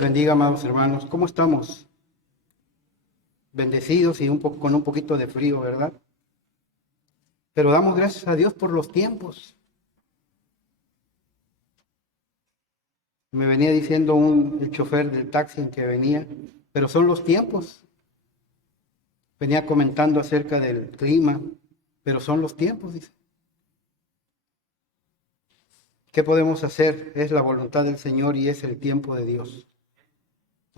Bendiga, amados hermanos. ¿Cómo estamos? Bendecidos y con un poquito de frío, ¿verdad? Pero damos gracias a Dios por los tiempos. Me venía diciendo el chofer del taxi en que venía, pero son los tiempos. Venía comentando acerca del clima, pero son los tiempos, dice. ¿Qué podemos hacer? Es la voluntad del Señor y es el tiempo de Dios.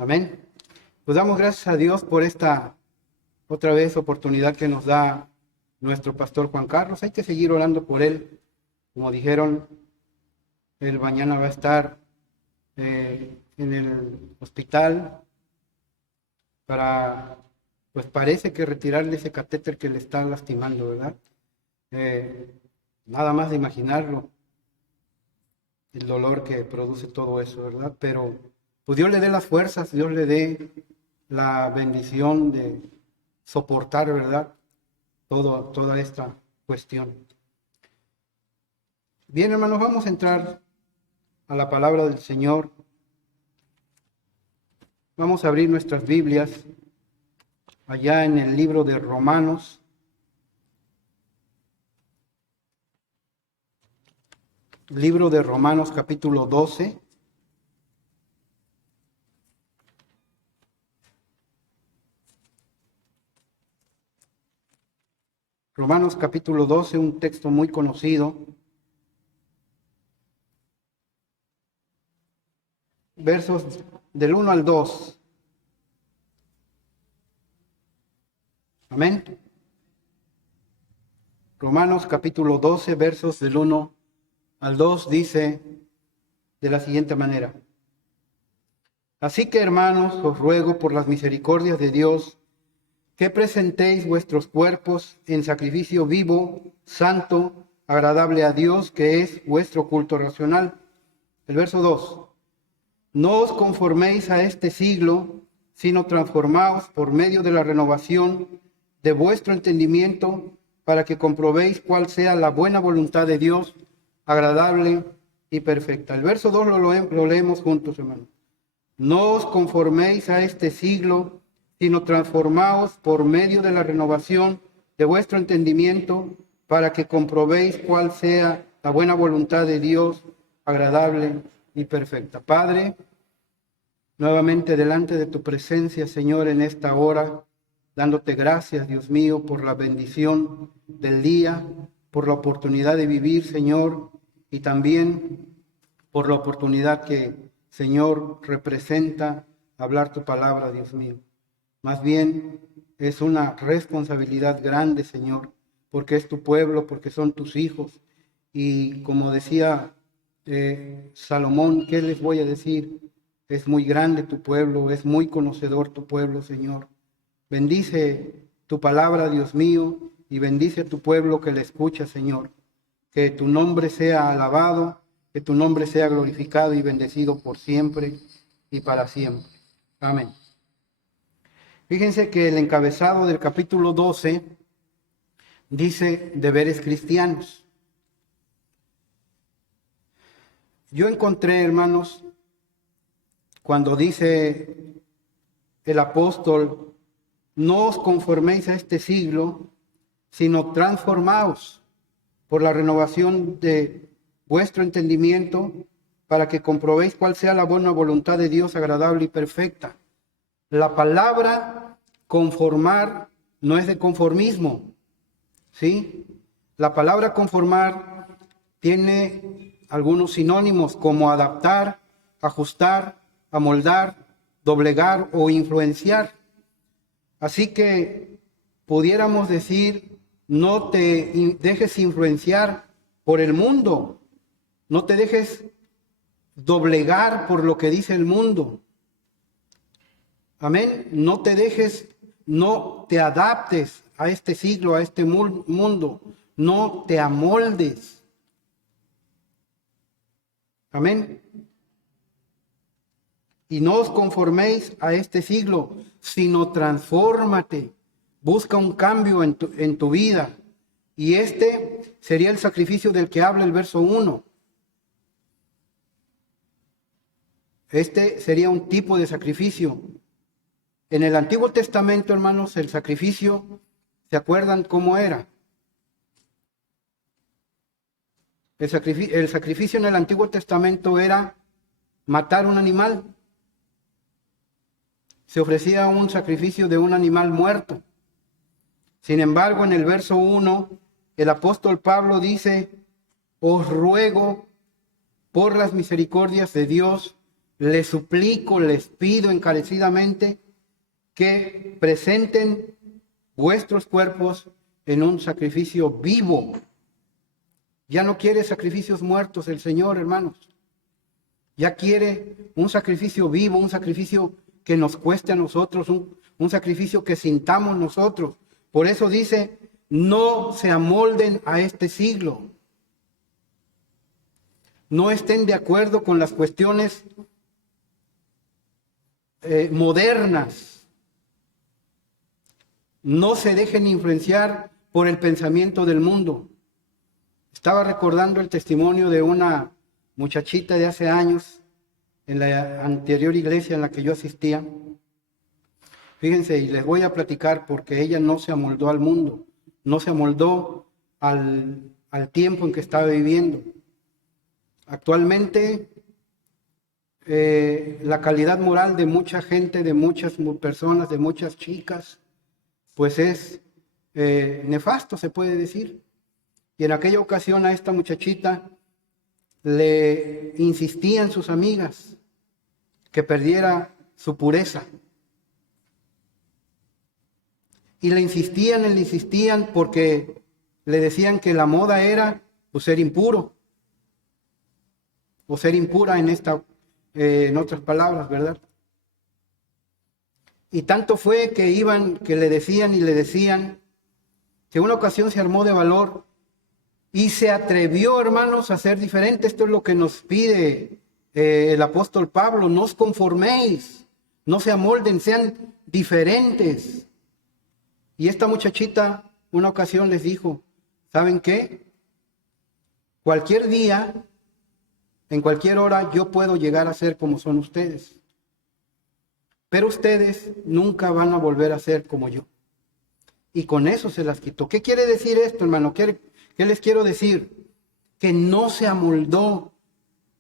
Amén. Pues damos gracias a Dios por esta otra vez oportunidad que nos da nuestro pastor Juan Carlos. Hay que seguir orando por él. Como dijeron, él mañana va a estar en el hospital para, pues parece que retirarle ese catéter que le está lastimando, ¿verdad? Nada más de imaginarlo, el dolor que produce todo eso, ¿verdad? Pero pues Dios le dé las fuerzas, Dios le dé la bendición de soportar, ¿verdad? Toda esta cuestión. Bien, hermanos, vamos a entrar a la palabra del Señor. Vamos a abrir nuestras Biblias allá en el libro de Romanos. Libro de Romanos, capítulo 12. Romanos capítulo 12, un texto muy conocido. Versos del 1 al 2. Amén. Romanos capítulo 12, versos del 1 al 2 dice de la siguiente manera. Así que, hermanos, os ruego por las misericordias de Dios que presentéis vuestros cuerpos en sacrificio vivo, santo, agradable a Dios, que es vuestro culto racional. El verso 2. No os conforméis a este siglo, sino transformaos por medio de la renovación de vuestro entendimiento, para que comprobéis cuál sea la buena voluntad de Dios, agradable y perfecta. El verso 2 lo leemos juntos, hermanos. No os conforméis a este siglo, sino transformaos por medio de la renovación de vuestro entendimiento, para que comprobéis cuál sea la buena voluntad de Dios, agradable y perfecta. Padre, nuevamente delante de tu presencia, Señor, en esta hora, dándote gracias, Dios mío, por la bendición del día, por la oportunidad de vivir, Señor, y también por la oportunidad que, Señor, representa hablar tu palabra, Dios mío. Más bien es una responsabilidad grande, Señor, porque es tu pueblo, porque son tus hijos. Y como decía Salomón, ¿qué les voy a decir? Es muy grande tu pueblo, es muy conocedor tu pueblo, Señor. Bendice tu palabra, Dios mío, y bendice a tu pueblo que la escucha, Señor. Que tu nombre sea alabado, que tu nombre sea glorificado y bendecido por siempre y para siempre. Amén. Fíjense que el encabezado del capítulo 12 dice deberes cristianos. Yo encontré, hermanos, cuando dice el apóstol, no os conforméis a este siglo, sino transformaos por la renovación de vuestro entendimiento, para que comprobéis cuál sea la buena voluntad de Dios, agradable y perfecta. La palabra conformar no es de conformismo, ¿sí? La palabra conformar tiene algunos sinónimos como adaptar, ajustar, amoldar, doblegar o influenciar. Así que pudiéramos decir, no te dejes influenciar por el mundo, no te dejes doblegar por lo que dice el mundo. Amén. No te dejes, no te adaptes a este siglo, a este mundo. No te amoldes. Amén. Y no os conforméis a este siglo, sino transfórmate. Busca un cambio en tu vida. Y este sería el sacrificio del que habla el verso 1. Este sería un tipo de sacrificio. En el Antiguo Testamento, hermanos, el sacrificio, ¿se acuerdan cómo era? El sacrificio en el Antiguo Testamento era matar un animal. Se ofrecía un sacrificio de un animal muerto. Sin embargo, en el verso 1, el apóstol Pablo dice: os ruego por las misericordias de Dios, les suplico, les pido encarecidamente que presenten vuestros cuerpos en un sacrificio vivo. Ya no quiere sacrificios muertos el Señor, hermanos. Ya quiere un sacrificio vivo, un sacrificio que nos cueste a nosotros, un sacrificio que sintamos nosotros. Por eso dice: no se amolden a este siglo. No estén de acuerdo con las cuestiones modernas. No se dejen influenciar por el pensamiento del mundo. Estaba recordando el testimonio de una muchachita de hace años en la anterior iglesia en la que yo asistía. Fíjense, y les voy a platicar porque ella no se amoldó al mundo, no se amoldó al tiempo en que estaba viviendo. Actualmente, la calidad moral de mucha gente, de muchas personas, de muchas chicas, pues es nefasto, se puede decir. Y en aquella ocasión a esta muchachita le insistían sus amigas que perdiera su pureza. Y le insistían porque le decían que la moda era pues, ser impuro. O ser impura en otras palabras, ¿verdad? Y tanto fue que le decían, que una ocasión se armó de valor y se atrevió, hermanos, a ser diferente. Esto es lo que nos pide el apóstol Pablo: no os conforméis, no se amolden, sean diferentes. Y esta muchachita una ocasión les dijo: ¿saben qué? Cualquier día, en cualquier hora, yo puedo llegar a ser como son ustedes. Pero ustedes nunca van a volver a ser como yo. Y con eso se las quitó. ¿Qué quiere decir esto, hermano? ¿Qué les quiero decir? Que no se amoldó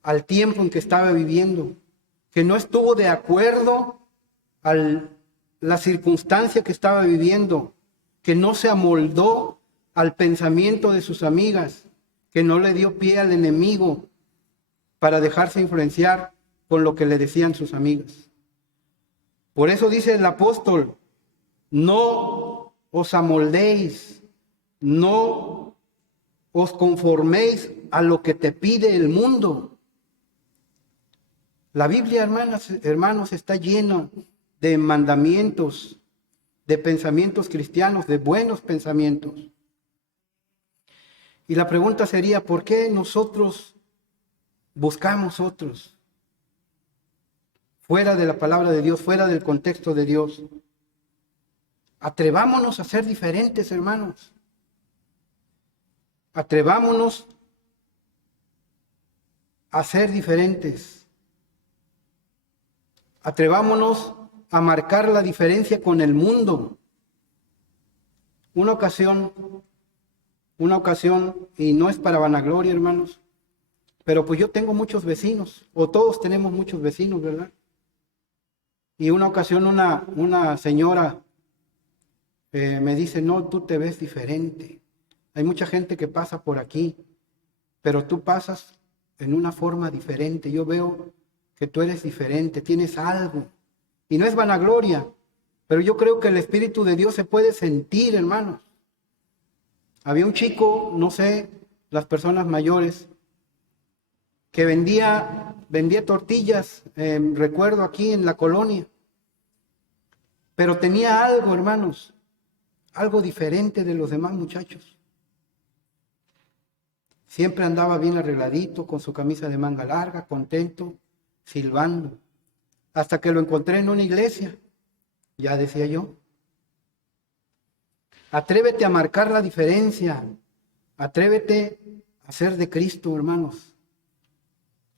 al tiempo en que estaba viviendo. Que no estuvo de acuerdo a la circunstancia que estaba viviendo. Que no se amoldó al pensamiento de sus amigas. Que no le dio pie al enemigo para dejarse influenciar con lo que le decían sus amigas. Por eso dice el apóstol: no os amoldéis, no os conforméis a lo que te pide el mundo. La Biblia, hermanos, está llena de mandamientos, de pensamientos cristianos, de buenos pensamientos. Y la pregunta sería: ¿por qué nosotros buscamos otros? Fuera de la palabra de Dios, fuera del contexto de Dios. Atrevámonos a ser diferentes, hermanos. Atrevámonos a ser diferentes. Atrevámonos a marcar la diferencia con el mundo. Una ocasión, y no es para vanagloria, hermanos, pero pues yo tengo muchos vecinos, o todos tenemos muchos vecinos, ¿verdad? Y una ocasión una señora me dice: no, tú te ves diferente. Hay mucha gente que pasa por aquí, pero tú pasas en una forma diferente. Yo veo que tú eres diferente, tienes algo. Y no es vanagloria, pero yo creo que el Espíritu de Dios se puede sentir, hermanos. Había un chico, no sé, las personas mayores, que vendía tortillas, recuerdo aquí en la colonia. Pero tenía algo, hermanos, algo diferente de los demás muchachos. Siempre andaba bien arregladito, con su camisa de manga larga, contento, silbando. Hasta que lo encontré en una iglesia. Ya decía yo: atrévete a marcar la diferencia. Atrévete a ser de Cristo, hermanos.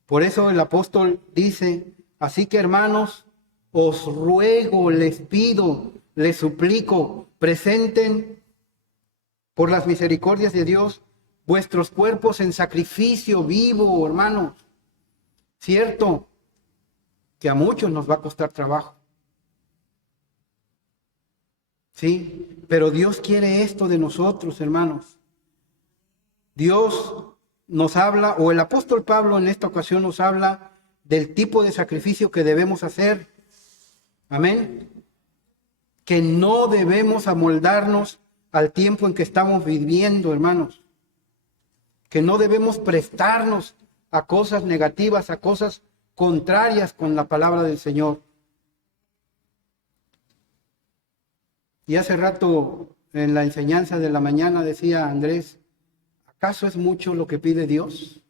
Por eso el apóstol dice: Así que, hermanos, os ruego, les pido, les suplico, presenten por las misericordias de Dios vuestros cuerpos en sacrificio vivo, hermanos. Cierto que a muchos nos va a costar trabajo. Sí, pero Dios quiere esto de nosotros, hermanos. Dios nos habla, o el apóstol Pablo en esta ocasión nos habla del tipo de sacrificio que debemos hacer. Amén. Que no debemos amoldarnos al tiempo en que estamos viviendo, hermanos. Que no debemos prestarnos a cosas negativas, a cosas contrarias con la palabra del Señor. Y hace rato en la enseñanza de la mañana decía Andrés, ¿acaso es mucho lo que pide Dios?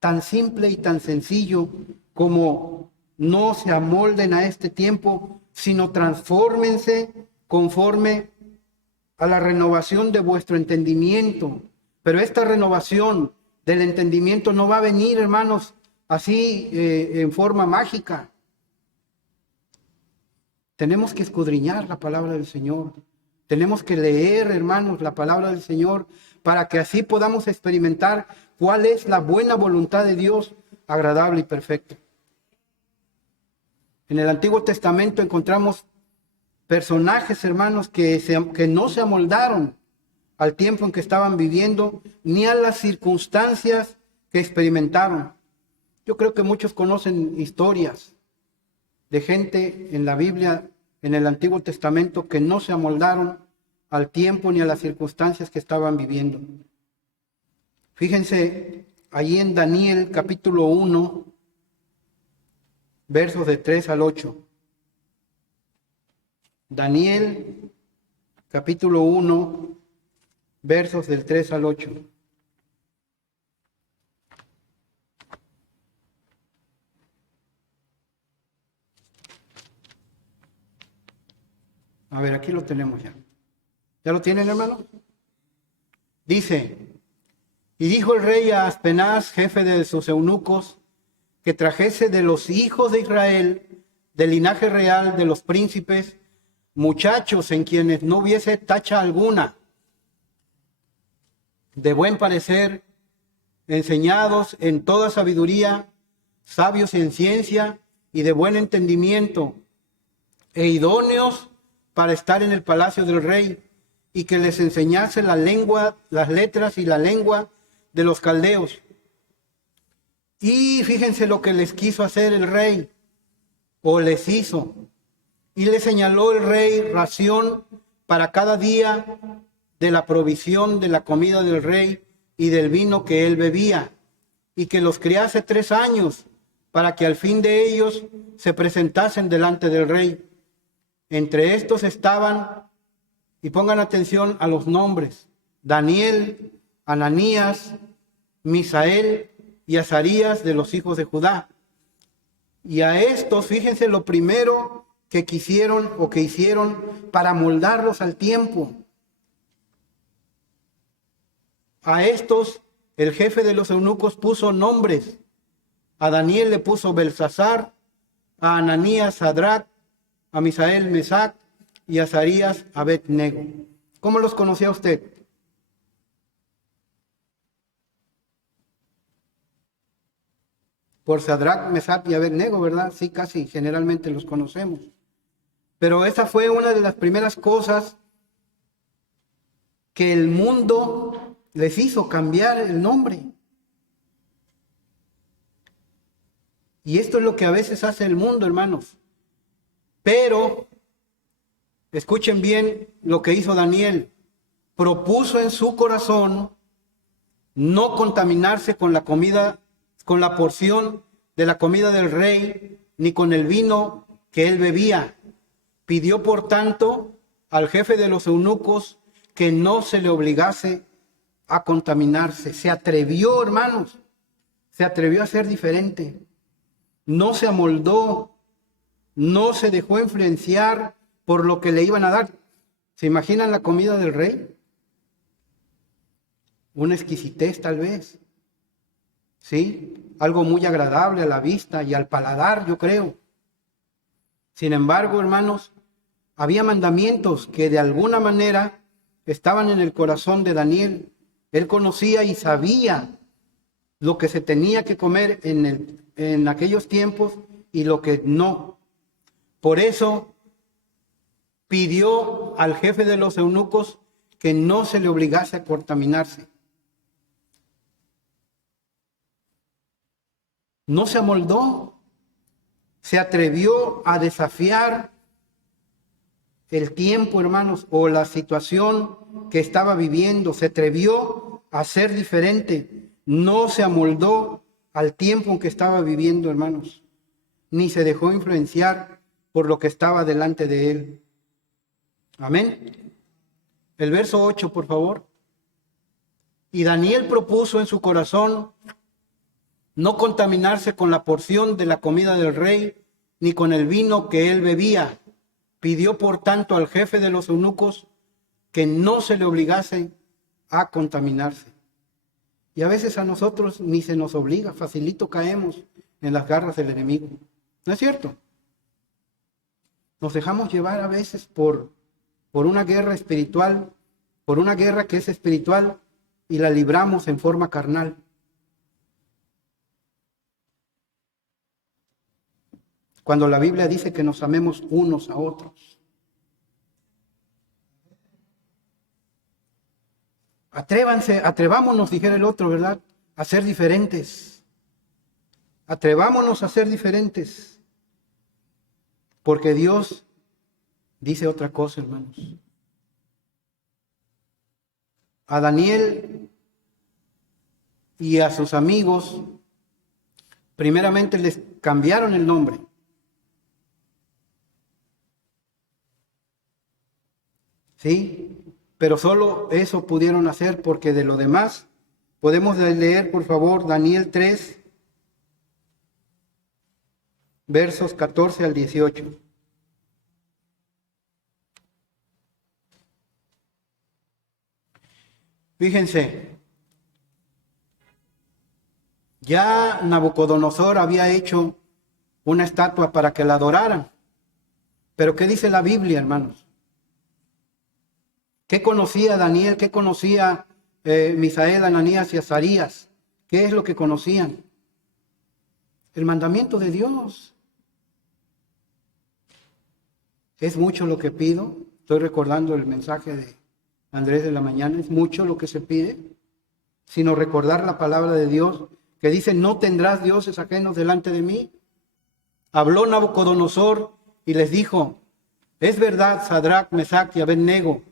Tan simple y tan sencillo como no se amolden a este tiempo, sino transfórmense conforme a la renovación de vuestro entendimiento. Pero esta renovación del entendimiento no va a venir, hermanos, así en forma mágica. Tenemos que escudriñar la palabra del Señor. Tenemos que leer, hermanos, la palabra del Señor para que así podamos experimentar cuál es la buena voluntad de Dios, agradable y perfecta. En el Antiguo Testamento encontramos personajes, hermanos, que no se amoldaron al tiempo en que estaban viviendo, ni a las circunstancias que experimentaron. Yo creo que muchos conocen historias de gente en la Biblia, en el Antiguo Testamento, que no se amoldaron al tiempo ni a las circunstancias que estaban viviendo. Fíjense, allí en Daniel capítulo 1, versos de 3 al 8. Daniel capítulo 1, versos del 3 al 8. A ver, aquí lo tenemos ya. ¿Ya lo tienen, hermano? Dice, y dijo el rey a Aspenaz, jefe de sus eunucos, que trajese de los hijos de Israel, del linaje real de los príncipes, muchachos en quienes no hubiese tacha alguna, de buen parecer, enseñados en toda sabiduría, sabios en ciencia y de buen entendimiento, e idóneos para estar en el palacio del rey, y que les enseñase la lengua, las letras y la lengua de los caldeos. Y fíjense lo que les quiso hacer el rey, o les hizo. Y le señaló el rey ración para cada día de la provisión de la comida del rey y del vino que él bebía, y que los criase 3 años, para que al fin de ellos se presentasen delante del rey. Entre estos estaban, y pongan atención a los nombres, Daniel, Ananías, Misael y Azarías de los hijos de Judá. Y a estos, fíjense lo primero que quisieron o que hicieron para moldarlos al tiempo. A estos, el jefe de los eunucos puso nombres. A Daniel le puso Belsasar, a Ananías Sadrac, a Misael Mesac y a Azarías Abed-nego. ¿Cómo los conocía usted? Por Sadrac, Mesac y Abed-nego, ¿verdad? Sí, casi generalmente los conocemos. Pero esa fue una de las primeras cosas que el mundo les hizo cambiar el nombre. Y esto es lo que a veces hace el mundo, hermanos. Pero, escuchen bien lo que hizo Daniel. Propuso en su corazón no contaminarse con la comida, con la porción de la comida del rey, ni con el vino que él bebía. Pidió, por tanto, al jefe de los eunucos que no se le obligase a contaminarse. Se atrevió, hermanos, se atrevió a ser diferente. No se amoldó, no se dejó influenciar por lo que le iban a dar. ¿Se imaginan la comida del rey? Una exquisitez tal vez. ¿sí? Algo muy agradable a la vista y al paladar, yo creo. Sin embargo, hermanos, había mandamientos que de alguna manera estaban en el corazón de Daniel. Él conocía y sabía lo que se tenía que comer en aquellos tiempos y lo que no. Por eso pidió al jefe de los eunucos que no se le obligase a contaminarse. No se amoldó, se atrevió a desafiar el tiempo, hermanos, o la situación que estaba viviendo. Se atrevió a ser diferente. No se amoldó al tiempo en que estaba viviendo, hermanos, ni se dejó influenciar por lo que estaba delante de él. Amén. El verso 8, por favor. Y Daniel propuso en su corazón no contaminarse con la porción de la comida del rey, ni con el vino que él bebía. Pidió, por tanto, al jefe de los eunucos que no se le obligase a contaminarse. Y a veces a nosotros ni se nos obliga, facilito caemos en las garras del enemigo. ¿No es cierto? Nos dejamos llevar a veces por una guerra espiritual, por una guerra que es espiritual y la libramos en forma carnal. Cuando la Biblia dice que nos amemos unos a otros. Atrevámonos, dijera el otro, ¿verdad? A ser diferentes. Atrevámonos a ser diferentes. Porque Dios dice otra cosa, hermanos. A Daniel y a sus amigos, primeramente les cambiaron el nombre. ¿Sí? Pero solo eso pudieron hacer, porque de lo demás podemos leer, por favor, Daniel 3, versos 14 al 18. Fíjense, ya Nabucodonosor había hecho una estatua para que la adoraran. Pero ¿qué dice la Biblia, hermanos? ¿Qué conocía Daniel? ¿Qué conocía Misael, Ananías y Azarías? ¿Qué es lo que conocían? El mandamiento de Dios. Es mucho lo que pido. Estoy recordando el mensaje de Andrés de la mañana. Es mucho lo que se pide, sino recordar la palabra de Dios que dice: no tendrás dioses ajenos delante de mí. Habló Nabucodonosor y les dijo: es verdad, Sadrach, Mesach y Abednego,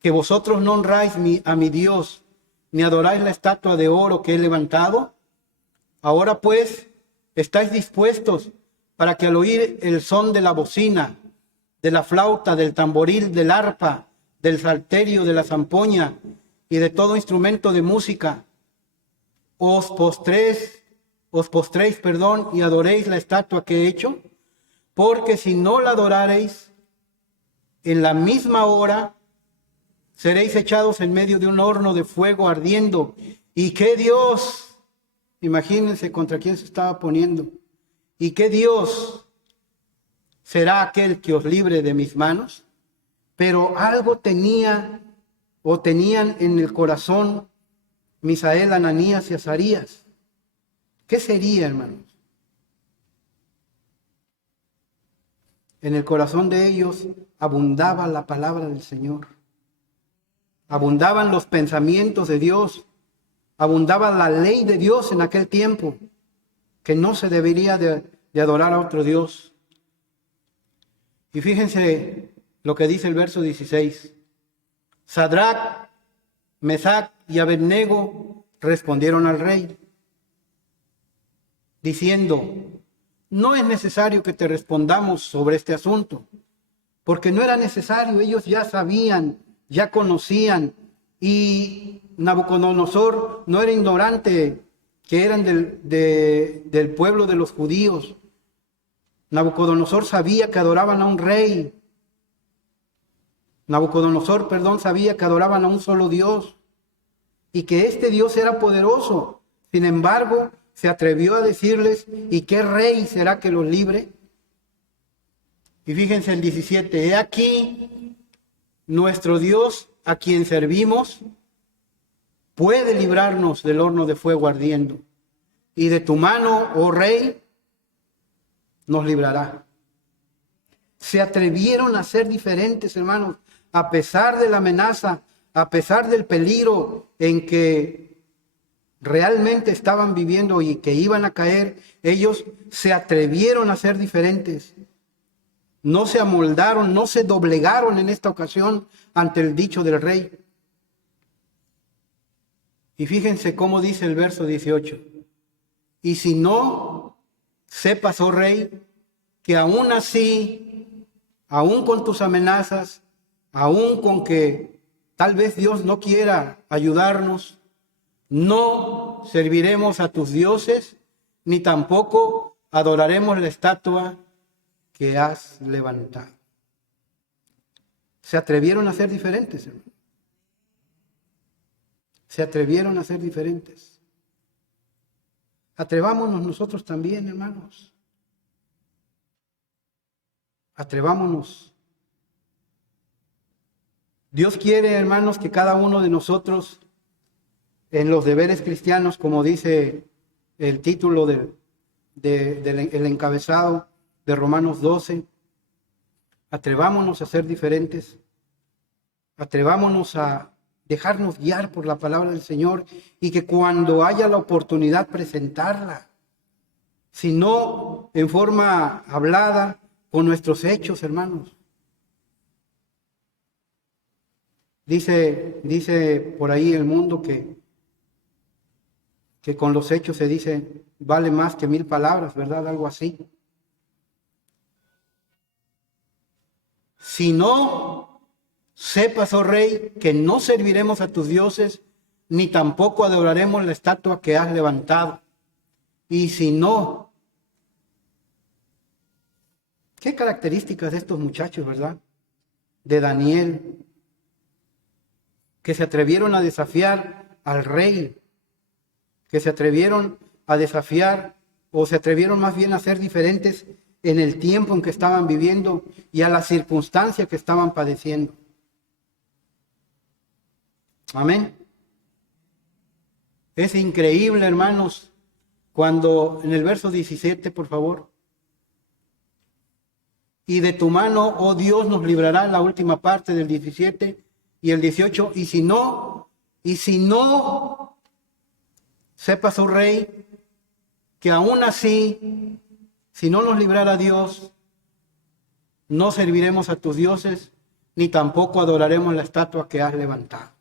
que vosotros no honráis a mi Dios, ni adoráis la estatua de oro que he levantado. Ahora pues, estáis dispuestos para que al oír el son de la bocina, de la flauta, del tamboril, del arpa, del salterio, de la zampoña y de todo instrumento de música, os postréis, y adoréis la estatua que he hecho, porque si no la adorareis, en la misma hora seréis echados en medio de un horno de fuego ardiendo. ¿Y qué Dios? Imagínense contra quién se estaba poniendo. ¿Y qué Dios será aquel que os libre de mis manos? Pero algo tenían en el corazón Misael, Ananías y Azarías. ¿Qué sería, hermanos? En el corazón de ellos abundaba la palabra del Señor. Abundaban los pensamientos de Dios. Abundaba la ley de Dios en aquel tiempo, que no se debería de adorar a otro Dios. Y fíjense lo que dice el verso 16. Sadrach, Mesach y Abednego respondieron al rey, diciendo: no es necesario que te respondamos sobre este asunto, porque no era necesario. Ellos ya sabían, ya conocían, y Nabucodonosor no era ignorante que eran del pueblo de los judíos. Nabucodonosor sabía que adoraban a un rey. Nabucodonosor, sabía que adoraban a un solo Dios y que este Dios era poderoso. Sin embargo, se atrevió a decirles, ¿y qué rey será que los libre? Y fíjense el 17, he aquí nuestro Dios a quien servimos puede librarnos del horno de fuego ardiendo, y de tu mano, oh rey, nos librará. Se atrevieron a ser diferentes, hermanos, a pesar de la amenaza, a pesar del peligro en que realmente estaban viviendo y que iban a caer. Ellos se atrevieron a ser diferentes. No se amoldaron, no se doblegaron en esta ocasión ante el dicho del rey. Y fíjense cómo dice el verso 18. Y si no, sepas, oh rey, que aún así, aún con tus amenazas, aún con que tal vez Dios no quiera ayudarnos, no serviremos a tus dioses, ni tampoco adoraremos la estatua que has levantado. Se atrevieron a ser diferentes, hermano. Se atrevieron a ser diferentes. Atrevámonos nosotros también, hermanos. Atrevámonos. Dios quiere, hermanos, que cada uno de nosotros, en los deberes cristianos, como dice el título del encabezado de Romanos 12, atrevámonos a ser diferentes. Atrevámonos a dejarnos guiar por la palabra del Señor y que cuando haya la oportunidad presentarla, si no en forma hablada, con nuestros hechos, hermanos. Dice por ahí el mundo que con los hechos se dice vale más que 1000 palabras, ¿verdad? Algo así. Si no, sepas, oh rey, que no serviremos a tus dioses, ni tampoco adoraremos la estatua que has levantado. Y si no, qué características de estos muchachos, ¿verdad? De Daniel, que se atrevieron a desafiar al rey, que se atrevieron a desafiar, o se atrevieron más bien a ser diferentes en el tiempo en que estaban viviendo y a la circunstancia que estaban padeciendo. Amén. Es increíble, hermanos, cuando en el verso 17, por favor, y de tu mano, oh Dios, nos librará, la última parte del 17 y el 18, y si no, sepas, oh rey, que aún así, si no nos librara Dios, no serviremos a tus dioses, ni tampoco adoraremos la estatua que has levantado.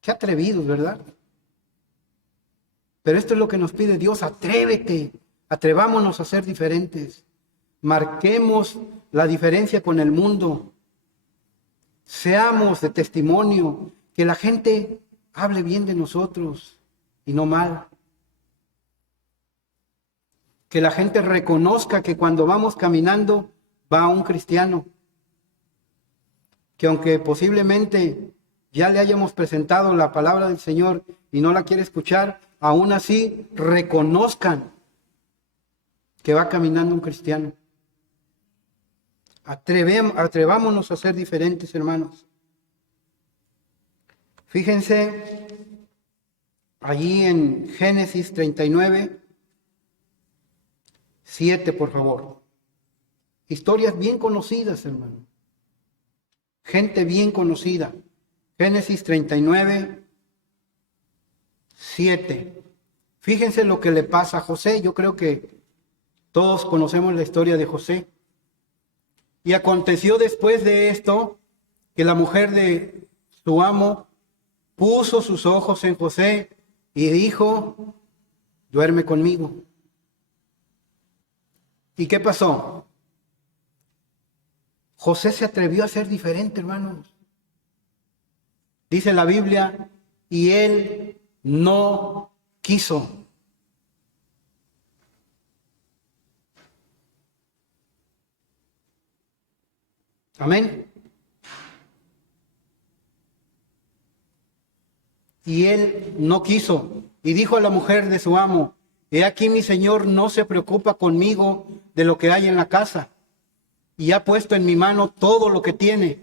Qué atrevidos, ¿verdad? Pero esto es lo que nos pide Dios, atrévete, atrevámonos a ser diferentes. Marquemos la diferencia con el mundo. Seamos de testimonio, que la gente hable bien de nosotros y no mal. Que la gente reconozca que cuando vamos caminando va un cristiano. Que aunque posiblemente ya le hayamos presentado la palabra del Señor y no la quiere escuchar, aún así reconozcan que va caminando un cristiano. Atrevámonos a ser diferentes, hermanos. Fíjense allí en Génesis 39, 7, por favor. Historias bien conocidas, hermano. Gente bien conocida. Génesis 39, 7. Fíjense lo que le pasa a José. Yo creo que todos conocemos la historia de José. Y aconteció después de esto que la mujer de su amo puso sus ojos en José y dijo, duerme conmigo. ¿Y qué pasó? José se atrevió a ser diferente, hermanos. Dice la Biblia, y él no quiso. Amén. Y él no quiso. Y dijo a la mujer de su amo: he aquí mi señor no se preocupa conmigo de lo que hay en la casa, y ha puesto en mi mano todo lo que tiene.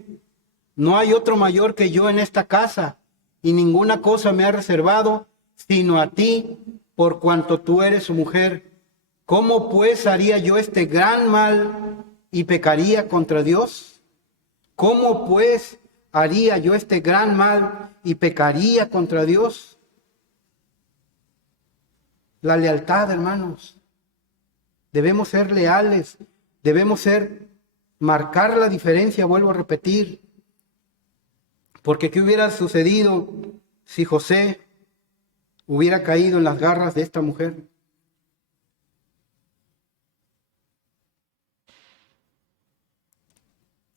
No hay otro mayor que yo en esta casa, y ninguna cosa me ha reservado, sino a ti, por cuanto tú eres su mujer. ¿Cómo pues haría yo este gran mal y pecaría contra Dios? ¿Cómo pues haría yo este gran mal y pecaría contra Dios? La lealtad, hermanos. Debemos ser leales, debemos marcar la diferencia, vuelvo a repetir. Porque ¿qué hubiera sucedido si José hubiera caído en las garras de esta mujer?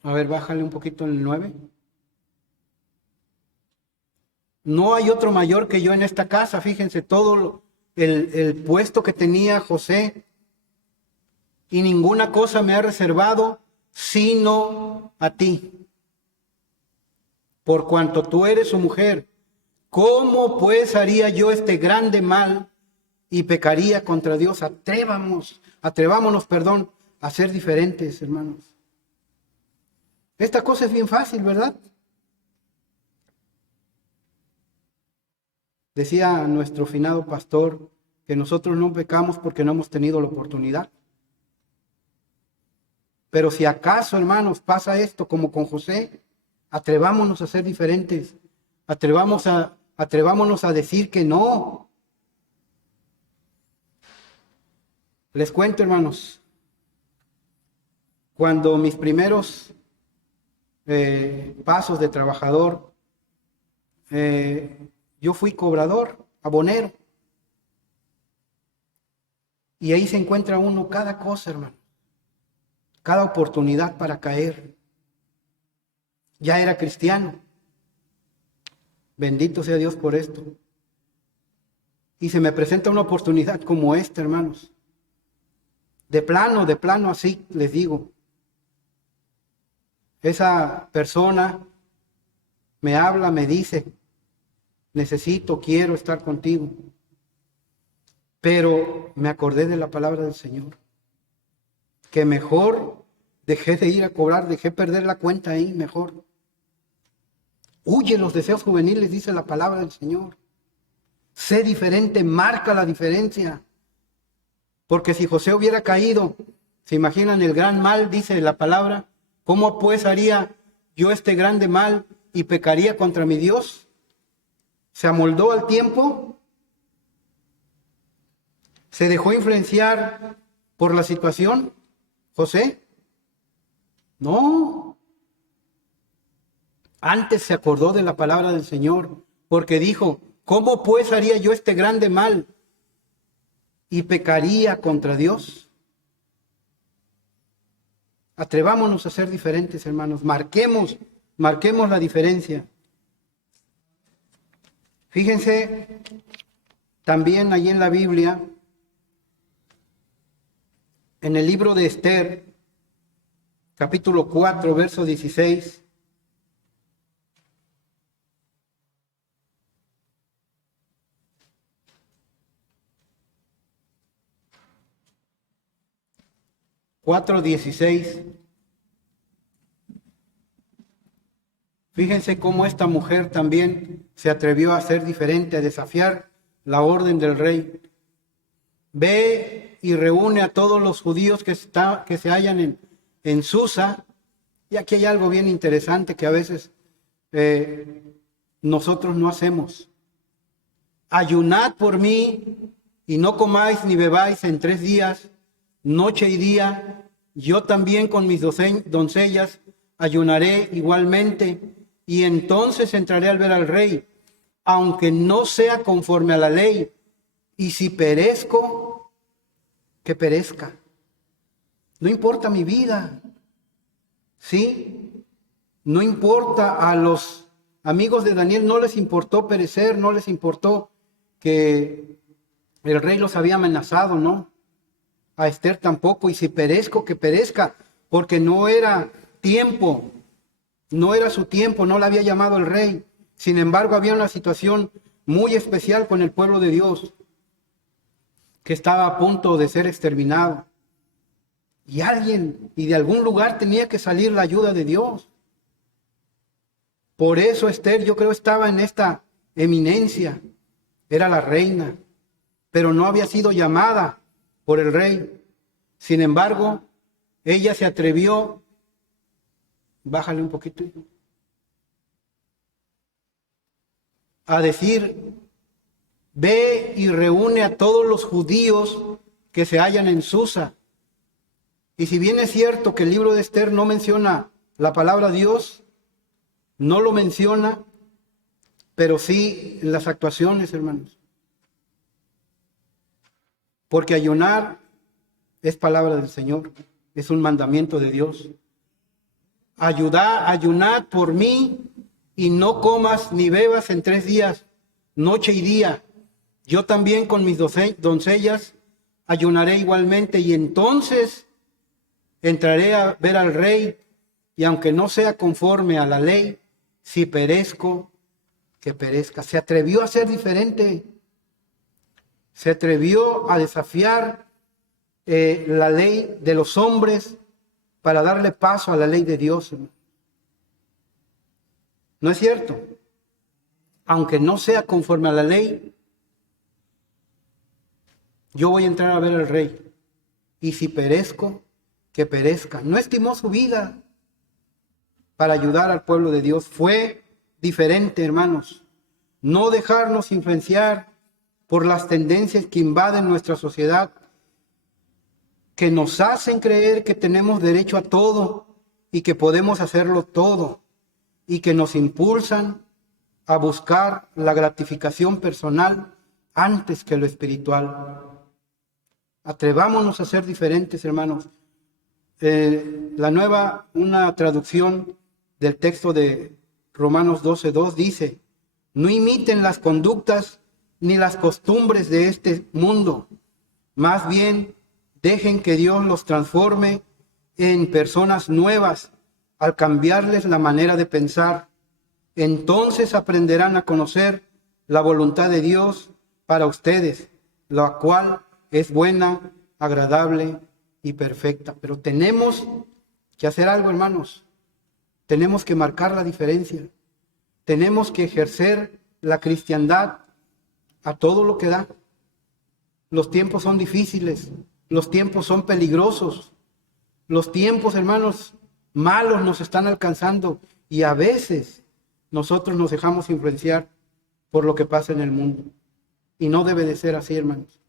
A ver, bájale un poquito en el 9. No hay otro mayor que yo en esta casa. Fíjense todo el puesto que tenía José. Y ninguna cosa me ha reservado sino a ti, por cuanto tú eres su mujer. ¿Cómo pues haría yo este grande mal y pecaría contra Dios? Atrevámonos, a ser diferentes, hermanos. Esta cosa es bien fácil, ¿verdad? Decía nuestro finado pastor que nosotros no pecamos porque no hemos tenido la oportunidad. Pero si acaso, hermanos, pasa esto como con José, atrevámonos a ser diferentes. Atrevámonos a decir que no. Les cuento, hermanos, cuando mis primeros pasos de trabajador, yo fui cobrador, abonero. Y ahí se encuentra uno cada cosa, hermano. Cada oportunidad para caer. Ya era cristiano. Bendito sea Dios por esto. Y se me presenta una oportunidad como esta, hermanos. De plano así les digo. Esa persona me habla, me dice: quiero estar contigo. Pero me acordé de la palabra del Señor. Que mejor dejé de ir a cobrar, dejé perder la cuenta ahí, mejor. Huye los deseos juveniles, dice la palabra del Señor. Sé diferente, marca la diferencia. Porque si José hubiera caído, ¿se imaginan el gran mal? Dice la palabra. ¿Cómo pues haría yo este grande mal y pecaría contra mi Dios? ¿Se amoldó al tiempo? ¿Se dejó influenciar por la situación, José? No. Antes se acordó de la palabra del Señor, porque dijo: ¿cómo pues haría yo este grande mal y pecaría contra Dios? Atrevámonos a ser diferentes, hermanos. Marquemos la diferencia. Fíjense también allí en la Biblia, en el libro de Esther, capítulo 4, verso 16. Fíjense cómo esta mujer también se atrevió a ser diferente, a desafiar la orden del rey. Ve y reúne a todos los judíos que se hallan en Susa. Y aquí hay algo bien interesante que a veces nosotros no hacemos. Ayunad por mí y no comáis ni bebáis en 3 días, noche y día. Yo también con mis doncellas ayunaré igualmente, y entonces entraré al ver al rey, aunque no sea conforme a la ley. Y si perezco, que perezca. No importa mi vida, ¿sí? No importa. A los amigos de Daniel no les importó perecer, no les importó que el rey los había amenazado, ¿no? A Esther tampoco. Y si perezco, que perezca, porque no era su tiempo, no la había llamado el rey. Sin embargo, había una situación muy especial con el pueblo de Dios, que estaba a punto de ser exterminado. Y de algún lugar tenía que salir la ayuda de Dios. Por eso Esther, yo creo, estaba en esta eminencia. Era la reina, pero no había sido llamada por el rey. Sin embargo, ella se atrevió, bájale un poquito, a decir: ve y reúne a todos los judíos que se hallan en Susa. Y si bien es cierto que el libro de Esther no menciona la palabra Dios, no lo menciona, pero sí en las actuaciones, hermanos. Porque ayunar es palabra del Señor, es un mandamiento de Dios. Ayunad por mí y no comas ni bebas en 3 días, noche y día. Yo también con mis doncellas ayunaré igualmente, y entonces entraré a ver al rey, y aunque no sea conforme a la ley, si perezco, que perezca. Se atrevió a ser diferente. Se atrevió a desafiar la ley de los hombres para darle paso a la ley de Dios. ¿No es cierto? Aunque no sea conforme a la ley, yo voy a entrar a ver al rey. Y si perezco, que perezca. No estimó su vida para ayudar al pueblo de Dios. Fue diferente, hermanos. No dejarnos influenciar por las tendencias que invaden nuestra sociedad, que nos hacen creer que tenemos derecho a todo y que podemos hacerlo todo, y que nos impulsan a buscar la gratificación personal antes que lo espiritual. Atrevámonos a ser diferentes, hermanos. Una traducción del texto de Romanos 12:2 dice: no imiten las conductas ni las costumbres de este mundo, más bien dejen que Dios los transforme en personas nuevas al cambiarles la manera de pensar. Entonces aprenderán a conocer la voluntad de Dios para ustedes, la cual es buena, agradable y perfecta. Pero tenemos que hacer algo, hermanos. Tenemos que marcar la diferencia. Tenemos que ejercer la cristiandad a todo lo que da. Los tiempos son difíciles, los tiempos son peligrosos, los tiempos, hermanos, malos nos están alcanzando, y a veces nosotros nos dejamos influenciar por lo que pasa en el mundo. Y no debe de ser así, hermanos.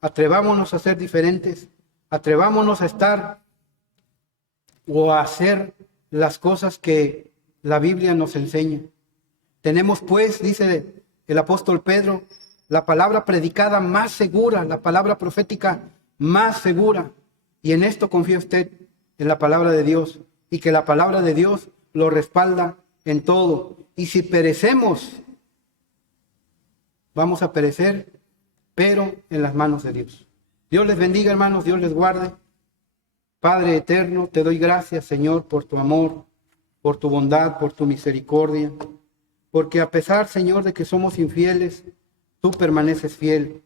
Atrevámonos a ser diferentes, atrevámonos a estar o a hacer las cosas que la Biblia nos enseña. Tenemos pues, dice el apóstol Pedro, la palabra predicada más segura, la palabra profética más segura. Y en esto confía usted, en la palabra de Dios, y que la palabra de Dios lo respalda en todo. Y si perecemos, vamos a perecer, pero en las manos de Dios. Dios les bendiga, hermanos, Dios les guarde. Padre eterno, te doy gracias, Señor, por tu amor, por tu bondad, por tu misericordia, porque a pesar, Señor, de que somos infieles, tú permaneces fiel.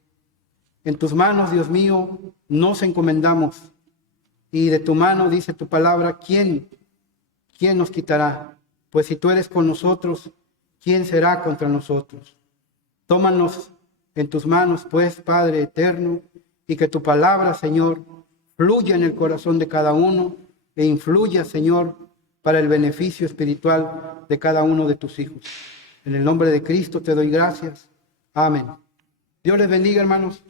En tus manos, Dios mío, nos encomendamos, y de tu mano, dice tu palabra, ¿quién nos quitará? Pues si tú eres con nosotros, ¿quién será contra nosotros? Tómanos en tus manos, pues, Padre eterno, y que tu palabra, Señor, fluya en el corazón de cada uno e influya, Señor, para el beneficio espiritual de cada uno de tus hijos. En el nombre de Cristo te doy gracias. Amén. Dios les bendiga, hermanos.